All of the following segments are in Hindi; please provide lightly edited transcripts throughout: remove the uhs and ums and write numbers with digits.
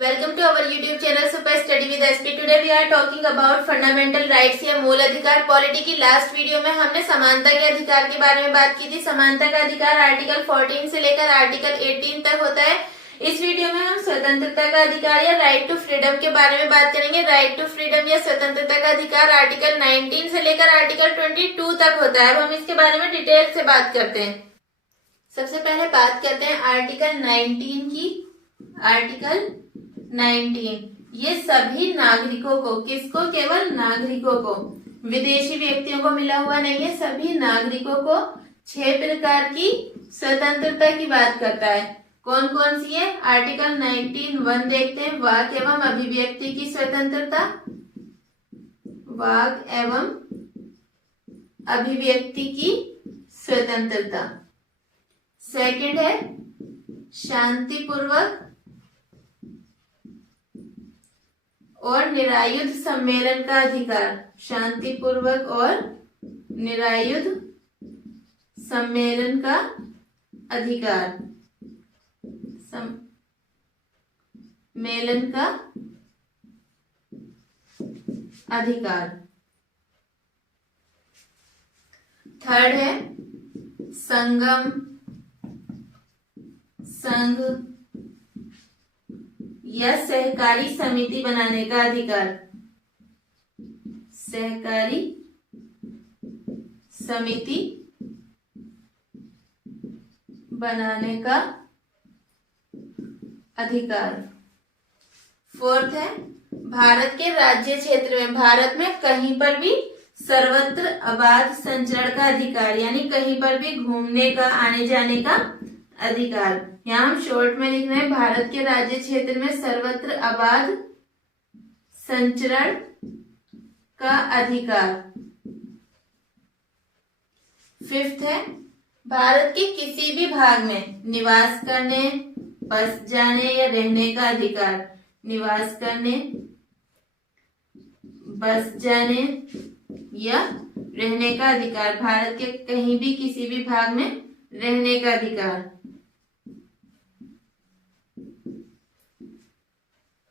Welcome to our YouTube channel Super Study with SP. Today we are talking about fundamental rights या मूल अधिकार. पॉलिटी की लास्ट वीडियो में हमने समानता के अधिकार के बारे में बात की थी. समानता का अधिकार आर्टिकल 14 से लेकर आर्टिकल 18 तक होता है. इस वीडियो में हम स्वतंत्रता का अधिकार या राइट टू फ्रीडम के बारे में बात करेंगे. राइट टू फ्रीडम या स्वतंत्रता का अधिकार आर्टिकल 19 से लेकर आर्टिकल 22 तक होता है. अब हम इसके बारे में डिटेल से बात करते हैं. सबसे पहले बात करते हैं आर्टिकल 19 की. आर्टिकल 19 ये सभी नागरिकों को, किसको? केवल नागरिकों को, विदेशी व्यक्तियों को मिला हुआ नहीं है. सभी नागरिकों को 6 प्रकार की स्वतंत्रता की बात करता है. कौन कौन सी है? आर्टिकल 19(1) देखते हैं. वाक एवं अभिव्यक्ति की स्वतंत्रता. वाक एवं अभिव्यक्ति की स्वतंत्रता. सेकंड है शांतिपूर्वक और निरायुध सम्मेलन का अधिकार. शांतिपूर्वक और निरायुध सम्मेलन का अधिकार. सम्मेलन का अधिकार. थर्ड है संगम, संघ या सहकारी समिति बनाने का अधिकार. सहकारी समिति बनाने का अधिकार. फोर्थ है भारत के राज्य क्षेत्र में, भारत में कहीं पर भी सर्वत्र अबाध संचरण का अधिकार, यानी कहीं पर भी घूमने का, आने जाने का अधिकार. यहाँ हम शॉर्ट में लिख रहे हैं भारत के राज्य क्षेत्र में सर्वत्र अबाध संचरण का अधिकार. फिफ्थ है भारत के किसी भी भाग में निवास करने, बस जाने या रहने का अधिकार. निवास करने, बस जाने या रहने का अधिकार. भारत के कहीं भी किसी भी भाग में रहने का अधिकार.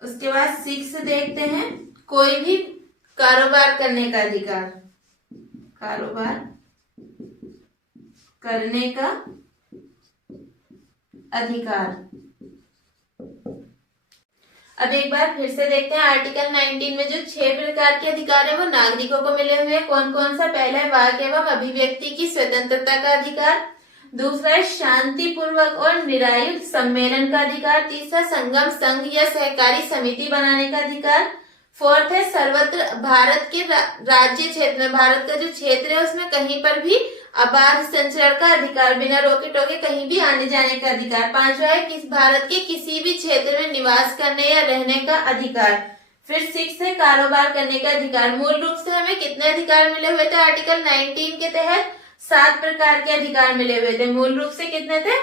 उसके बाद 6 देखते हैं कोई भी कारोबार करने का अधिकार. कारोबार करने का अधिकार. अब एक बार फिर से देखते हैं आर्टिकल 19 में जो 6 प्रकार के अधिकार है वो नागरिकों को मिले हुए हैं. कौन कौन सा? पहला है वाक एवं अभिव्यक्ति की स्वतंत्रता का अधिकार. दूसरा है शांतिपूर्वक और निरायुध सम्मेलन का अधिकार. तीसरा संगम, संघ या सहकारी समिति बनाने का अधिकार. फोर्थ है सर्वत्र भारत के राज्य क्षेत्र में, भारत का जो क्षेत्र है उसमें कहीं पर भी अबाध संचरण का अधिकार, बिना रोके टोके कहीं भी आने जाने का अधिकार. पांचवा है भारत के किसी भी क्षेत्र में निवास करने या रहने का अधिकार. फिर 6 है कारोबार करने का अधिकार. मूल रूप से हमें कितने अधिकार मिले हुए थे? आर्टिकल 19 के तहत 7 प्रकार के अधिकार मिले हुए थे. मूल रूप से कितने थे?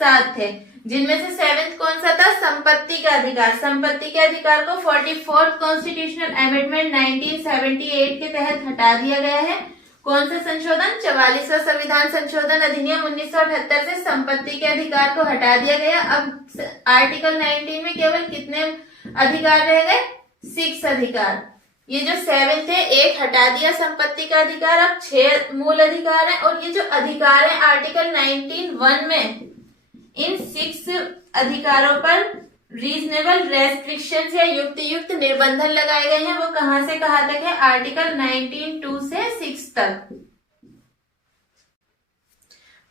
7 थे, जिनमें से 7th कौन सा था? संपत्ति का अधिकार. संपत्ति के अधिकार को 44th कॉन्स्टिट्यूशनल अमेंडमेंट 1978 के तहत हटा दिया गया है. कौन सा संशोधन? 44वां संविधान संशोधन अधिनियम 1978 से संपत्ति के अधिकार को हटा दिया गया. अब आर्टिकल 19 में केवल कितने अधिकार रह गए? 6 अधिकार. ये जो 7 थे, एक हटा दिया संपत्ति का अधिकार, अब 6 मूल अधिकार हैं. और ये जो अधिकार है आर्टिकल 19(1) में, इन 6 अधिकारों पर रीजनेबल रेस्ट्रिक्शंस या युक्त निर्बंधन लगाए गए हैं. वो कहां से कहां तक है? आर्टिकल 19(2) से 6 तक.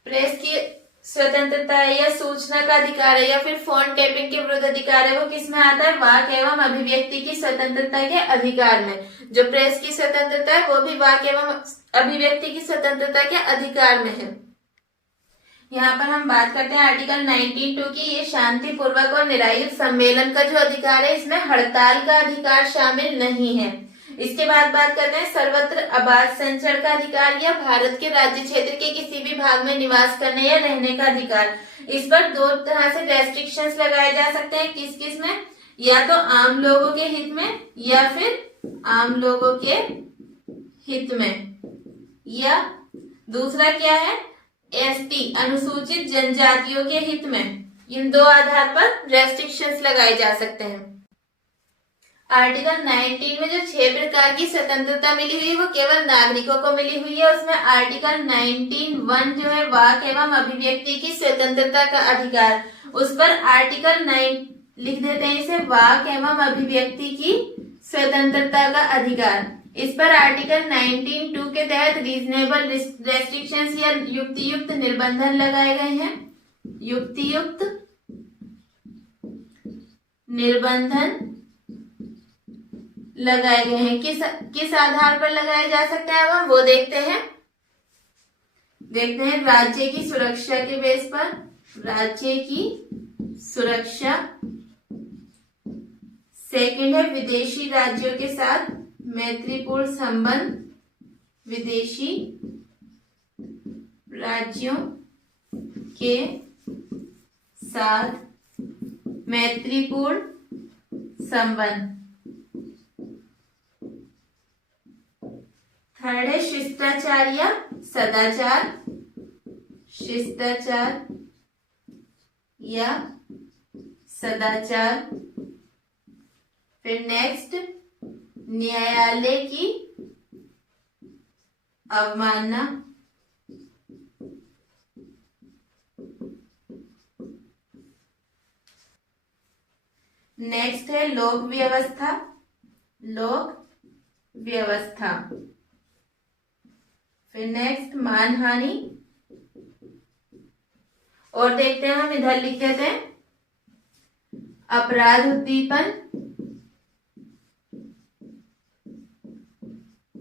प्रेस की स्वतंत्रता है या सूचना का अधिकार है या फिर फोन टैपिंग के विरुद्ध अधिकार है, वो किस में आता है? वाक एवं अभिव्यक्ति की स्वतंत्रता के अधिकार में. जो प्रेस की स्वतंत्रता है वो भी वाक एवं अभिव्यक्ति की स्वतंत्रता के अधिकार में है. यहाँ पर हम बात करते हैं आर्टिकल 19(2) की. ये शांतिपूर्वक और निरायुध सम्मेलन का जो अधिकार है, इसमें हड़ताल का अधिकार शामिल नहीं है. इसके बाद बात करते हैं सर्वत्र अबाध संचरण का अधिकार या भारत के राज्य क्षेत्र के किसी भी भाग में निवास करने या रहने का अधिकार. इस पर 2 तरह से रेस्ट्रिक्शंस लगाए जा सकते हैं. किस किस में? या तो आम लोगों के हित में या फिर आम लोगों के हित में, या दूसरा क्या है? एसटी अनुसूचित जनजातियों के हित में. इन दो आधार पर रेस्ट्रिक्शंस लगाए जा सकते हैं। आर्टिकल 19 में जो 6 प्रकार की स्वतंत्रता मिली हुई है वो केवल नागरिकों को मिली हुई है। उसमें आर्टिकल 19(1) जो है वाक एवं अभिव्यक्ति की स्वतंत्रता का अधिकार, उस पर आर्टिकल 9 लिख देते हैं इसे, वाक एवं अभिव्यक्ति की स्वतंत्रता का अधिकार। इस पर आर्टिकल 19(2) के तहत रीजनेबल रेस्ट्रिक्शंस या युक्तियुक्त निर्बंधन लगाए गए हैं। युक्तियुक्त निर्बंधन लगाए गए हैं। किस आधार पर लगाए जा सकते हैं, अब हम वो देखते हैं। राज्य की सुरक्षा के बेस पर, राज्य की सुरक्षा। सेकंड है विदेशी राज्यों के साथ मैत्रीपूर्ण संबंध, विदेशी राज्यों के साथ मैत्रीपूर्ण संबंध। थर्ड है शिष्टाचार या सदाचार, शिष्टाचार या सदाचार। फिर नेक्स्ट न्यायालय की अवमानना। नेक्स्ट है लोक व्यवस्था, लोक व्यवस्था। फिर नेक्स्ट मानहानि। और देखते हैं, हम इधर लिख देते हैं अपराध उद्दीपन।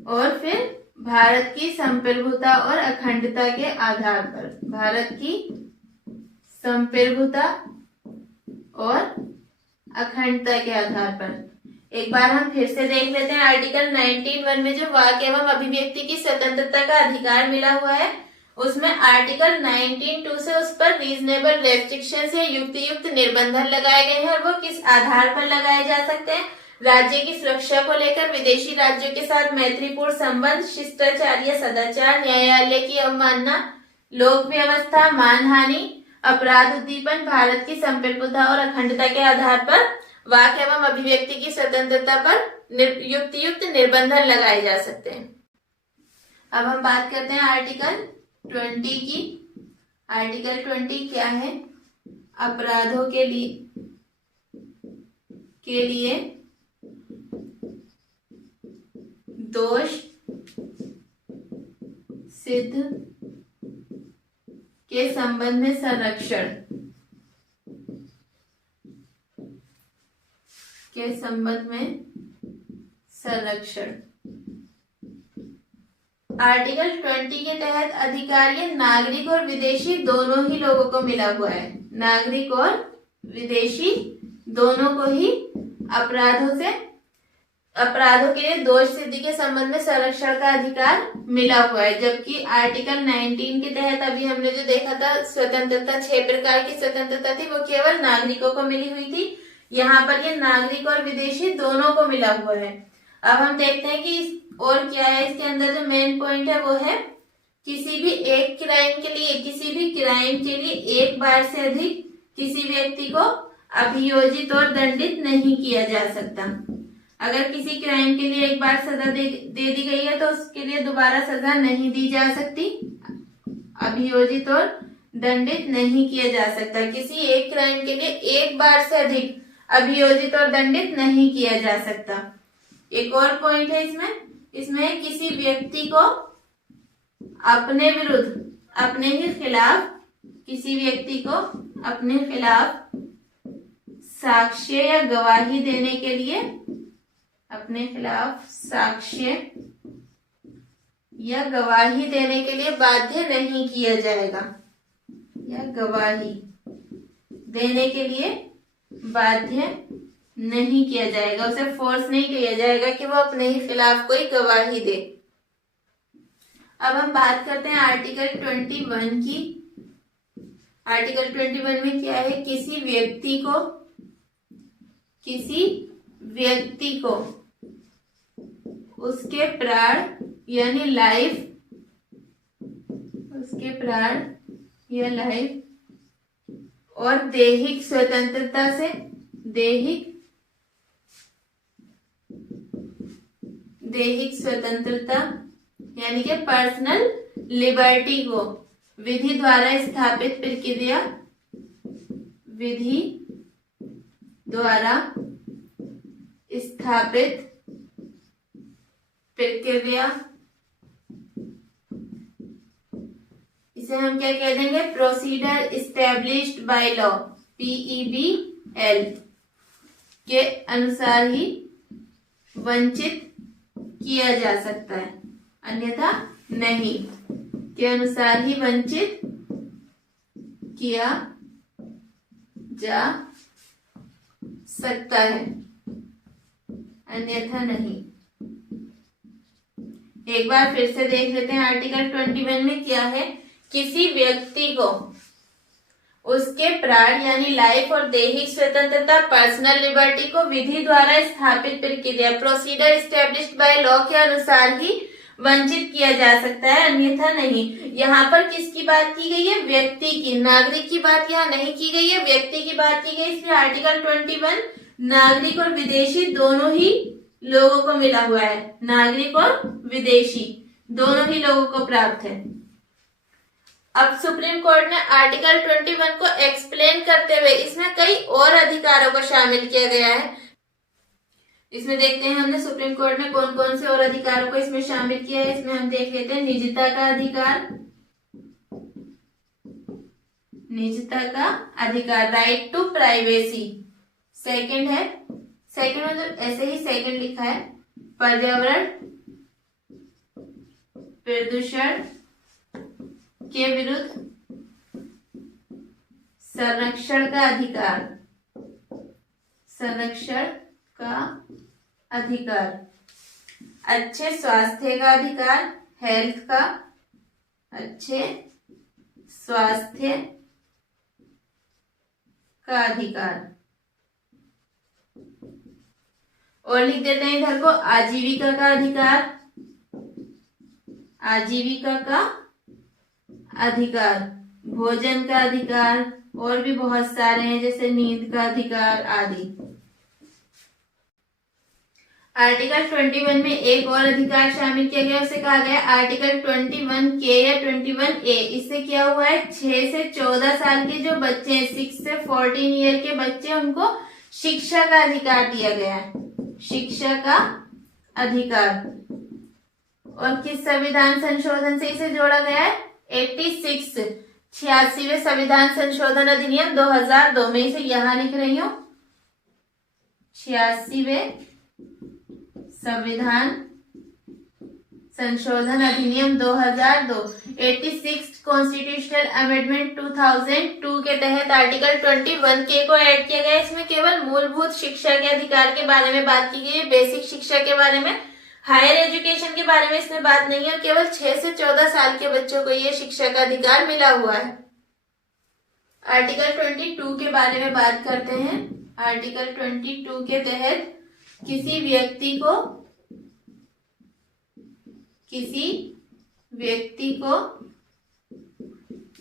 और फिर भारत की संप्रभुता और अखंडता के आधार पर, भारत की संप्रभुता और अखंडता के आधार पर। एक बार हम फिर से देख लेते हैं। आर्टिकल 19(1) में जो वाक एवं अभिव्यक्ति की स्वतंत्रता का अधिकार मिला हुआ है, उसमें आर्टिकल 19(2) से उस पर रीजनेबल रेस्ट्रिक्शंस या युक्तियुक्त निर्बंधन लगाए गए हैं। और वो किस आधार पर लगाए जा सकते हैं, राज्य की सुरक्षा को लेकर, विदेशी राज्यों के साथ मैत्रीपूर्ण संबंध, शिष्टाचार या सदाचार, न्यायालय की अवमानना, लोक व्यवस्था, मानहानि, अपराध उद्दीपन, भारत की संप्रभुता और अखंडता के आधार पर वाक एवं अभिव्यक्ति की स्वतंत्रता पर युक्तियुक्त निर्बंधन लगाए जा सकते हैं। अब हम बात करते हैं आर्टिकल 20 की। आर्टिकल 20 क्या है, अपराधों के लिए दोष सिद्ध के संबंध में संरक्षण, के संबंध में संरक्षण। आर्टिकल 20 के तहत अधिकार ये नागरिक और विदेशी दोनों ही लोगों को मिला हुआ है। नागरिक और विदेशी दोनों को ही अपराधों के लिए दोष सिद्धि के संबंध में संरक्षण का अधिकार मिला हुआ है। जबकि आर्टिकल 19 के तहत अभी हमने जो देखा था स्वतंत्रता, 6 प्रकार की स्वतंत्रता थी, वो केवल नागरिकों को मिली हुई थी। यहाँ पर ये नागरिक और विदेशी दोनों को मिला हुआ है। अब हम देखते हैं कि और क्या है इसके अंदर। जो मेन पॉइंट है वो है किसी भी एक क्राइम के लिए, किसी भी क्राइम के लिए एक बार से अधिक किसी व्यक्ति को अभियोजित और दंडित नहीं किया जा सकता। अगर किसी क्राइम के लिए एक बार सजा दे दी गई है तो उसके लिए दोबारा सजा नहीं दी जा सकती, अभियोजित और दंडित नहीं किया जा सकता। किसी एक क्राइम के लिए एक बार से अधिक अभियोजित और दंडित नहीं किया जा सकता। एक और पॉइंट है इसमें किसी व्यक्ति को अपने विरुद्ध, अपने ही खिलाफ, किसी व्यक्ति को अपने खिलाफ साक्ष्य या गवाही देने के लिए, अपने खिलाफ साक्ष्य या गवाही देने के लिए बाध्य नहीं किया जाएगा, या गवाही देने के लिए बाध्य नहीं किया जाएगा। उसे फोर्स नहीं किया जाएगा कि वो अपने ही खिलाफ कोई गवाही दे। अब हम बात करते हैं आर्टिकल 21 की। आर्टिकल 21 में क्या है, किसी व्यक्ति को उसके प्राण यानी लाइफ, उसके प्राण या लाइफ और दैहिक स्वतंत्रता से, दैहिक स्वतंत्रता यानी कि पर्सनल लिबर्टी को विधि द्वारा स्थापित प्रक्रिया, विधि द्वारा स्थापित प्रक्रिया, इसे हम क्या कह देंगे, procedure established by law, PEBL के अनुसार ही वंचित किया जा सकता है, अन्यथा नहीं, के अनुसार ही वंचित किया जा सकता है, अन्यथा नहीं। एक बार फिर से देख लेते हैं आर्टिकल 21 में क्या है। किसी व्यक्ति को उसके प्राण यानी लाइफ और दैहिक स्वतंत्रता, पर्सनल लिबर्टी को विधि द्वारा स्थापित प्रक्रिया, प्रोसीडर एस्टेब्लिश्ड बाय लॉ के अनुसार ही वंचित किया जा सकता है, अन्यथा नहीं। यहाँ पर किसकी बात की गई है, व्यक्ति की, नागरिक की बात यहाँ नहीं की गई है, व्यक्ति की बात की गई। इसलिए आर्टिकल 21 नागरिक और विदेशी दोनों ही लोगों को मिला हुआ है, नागरिक और विदेशी दोनों ही लोगों को प्राप्त है। अब सुप्रीम कोर्ट ने आर्टिकल 21 को एक्सप्लेन करते हुए इसमें कई और अधिकारों को शामिल किया गया है। इसमें देखते हैं हमने सुप्रीम कोर्ट ने कौन कौन से और अधिकारों को इसमें शामिल किया है। इसमें हम देख लेते हैं निजता का अधिकार, निजता का अधिकार, राइट टू प्राइवेसी। सेकंड है, सेकंड मतलब ऐसे ही सेकंड लिखा है, पर्यावरण प्रदूषण के विरुद्ध संरक्षण का अधिकार, संरक्षण का अधिकार, अच्छे स्वास्थ्य का अधिकार, हेल्थ का, अच्छे स्वास्थ्य का अधिकार। और लिख देते हैं इधर को आजीविका का अधिकार, आजीविका का अधिकार, भोजन का अधिकार, और भी बहुत सारे हैं जैसे नींद का अधिकार आदि। आर्टिकल 21 में एक और अधिकार शामिल किया गया, उसे कहा गया आर्टिकल 21K या 21A। इससे क्या हुआ है, 6 से 14 साल के जो बच्चे हैं, 6 से 14 ईयर के बच्चे, उनको शिक्षा का अधिकार दिया गया है, शिक्षा का अधिकार। और किस संविधान संशोधन से इसे जोड़ा गया है, 86वें संविधान संशोधन अधिनियम 2002 में, इसे यहां लिख रही हूं, 86वें संविधान संशोधन अधिनियम 2002, 86 कॉन्स्टिट्यूशनल अमेंडमेंट 2002 के तहत आर्टिकल 21K को ऐड किया गया। इसमें केवल मूलभूत शिक्षा के अधिकार के बारे में बात की गई है, बेसिक शिक्षा के बारे में, हायर एजुकेशन के बारे में इसमें बात नहीं है। केवल 6 से 14 साल के बच्चों को ये शिक्षा का अधिकार मिला हुआ है। आर्टिकल 22 के बारे में बात करते हैं। आर्टिकल 22 के तहत किसी व्यक्ति को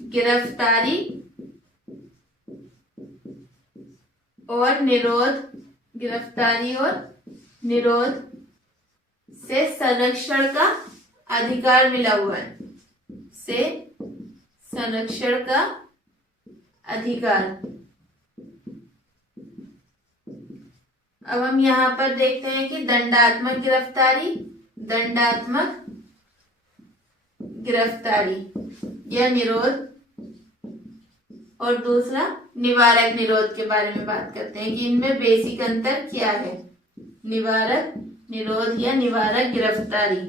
गिरफ्तारी और निरोध से संरक्षण का अधिकार मिला हुआ है, से संरक्षण का अधिकार। अब हम यहाँ पर देखते हैं कि दंडात्मक गिरफ्तारी या निरोध, और दूसरा निवारक निरोध के बारे में बात करते हैं कि इनमें बेसिक अंतर क्या है, निवारक निरोध या निवारक गिरफ्तारी।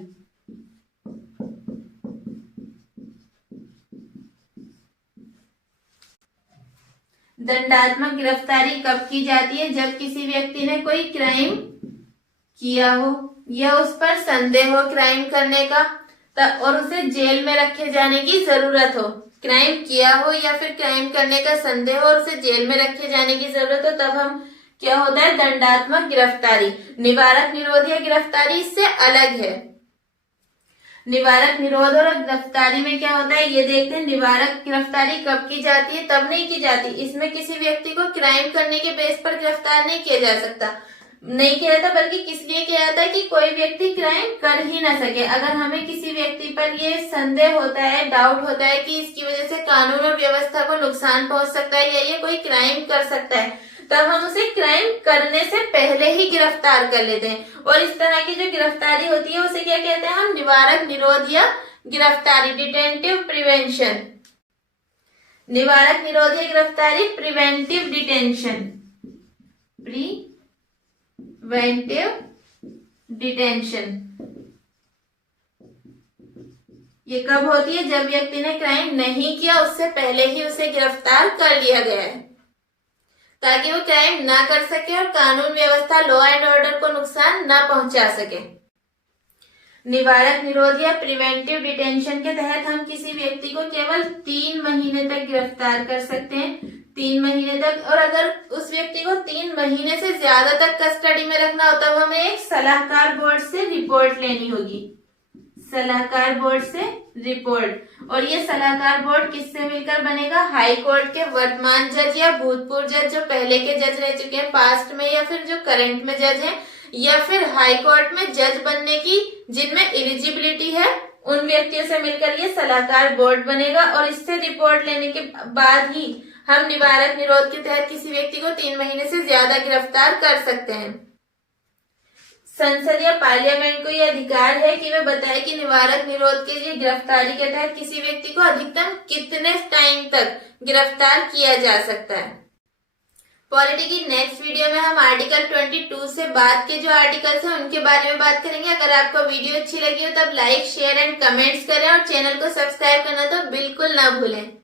दंडात्मक गिरफ्तारी कब की जाती है, जब किसी व्यक्ति ने कोई क्राइम किया हो या उस पर संदेह हो क्राइम करने का, और उसे जेल में रखे जाने की जरूरत हो। क्राइम किया हो या फिर क्राइम करने का संदेह हो और उसे जेल में रखे जाने की जरूरत हो, तब हम क्या होता है, दंडात्मक गिरफ्तारी। निवारक निरोध या गिरफ्तारी इससे अलग है। निवारक निरोध और गिरफ्तारी में क्या होता है ये देखते हैं। निवारक गिरफ्तारी कब की जाती है? तब नहीं की जाती, इसमें किसी व्यक्ति को क्राइम करने के बेस पर गिरफ्तार नहीं किया जा सकता, नहीं किया जाता, बल्कि किस लिए किया जाता है कि कोई व्यक्ति क्राइम कर ही ना सके। अगर हमें किसी व्यक्ति पर ये संदेह होता है, डाउट होता है कि इसकी वजह से कानून और व्यवस्था को नुकसान पहुंच सकता है या ये कोई क्राइम कर सकता है, तब हम उसे क्राइम करने से पहले ही गिरफ्तार कर लेते हैं। और इस तरह की जो गिरफ्तारी होती है उसे क्या कहते हैं हम? निवारक निरोध या गिरफ्तारी, डिटेंटिव प्रिवेंशन। निवारक निरोध या गिरफ्तारी, प्रिवेंटिव डिटेंशन, प्रिवेंटिव डिटेंशन। ये कब होती है? जब व्यक्ति ने क्राइम नहीं किया, उससे पहले ही उसे गिरफ्तार कर लिया गया है, ताकि वो क्राइम ना कर सके और कानून व्यवस्था, लॉ एंड ऑर्डर को नुकसान ना पहुंचा सके। निवारक निरोध या प्रिवेंटिव डिटेंशन के तहत हम किसी व्यक्ति को केवल 3 महीने तक गिरफ्तार कर सकते हैं, 3 महीने तक। और अगर उस व्यक्ति को 3 महीने से ज्यादा तक कस्टडी में रखना हो तब हमें एक सलाहकार बोर्ड से रिपोर्ट लेनी होगी, सलाहकार बोर्ड से रिपोर्ट। और ये सलाहकार बोर्ड किससे मिलकर बनेगा? हाई कोर्ट के वर्तमान जज या भूतपूर्व जज, जो पहले के जज रह चुके हैं पास्ट में, या फिर जो करंट में जज हैं, या फिर हाई कोर्ट में जज बनने की जिनमें एलिजिबिलिटी है, उन व्यक्तियों से मिलकर ये सलाहकार बोर्ड बनेगा। और इससे रिपोर्ट लेने के बाद ही हम निवारक निरोध के तहत किसी व्यक्ति को 3 महीने से ज्यादा गिरफ्तार कर सकते हैं। संसद या पार्लियामेंट को यह अधिकार है कि वह बताए कि निवारक निरोध के लिए गिरफ्तारी के तहत किसी व्यक्ति को अधिकतम कितने टाइम तक गिरफ्तार किया जा सकता है। पॉलिटी की नेक्स्ट वीडियो में हम आर्टिकल 22 से बाद के जो आर्टिकल्स हैं उनके बारे में बात करेंगे। अगर आपको वीडियो अच्छी लगी हो तब लाइक, शेयर एंड कमेंट्स करें और चैनल को सब्सक्राइब करना तो बिल्कुल ना भूलें।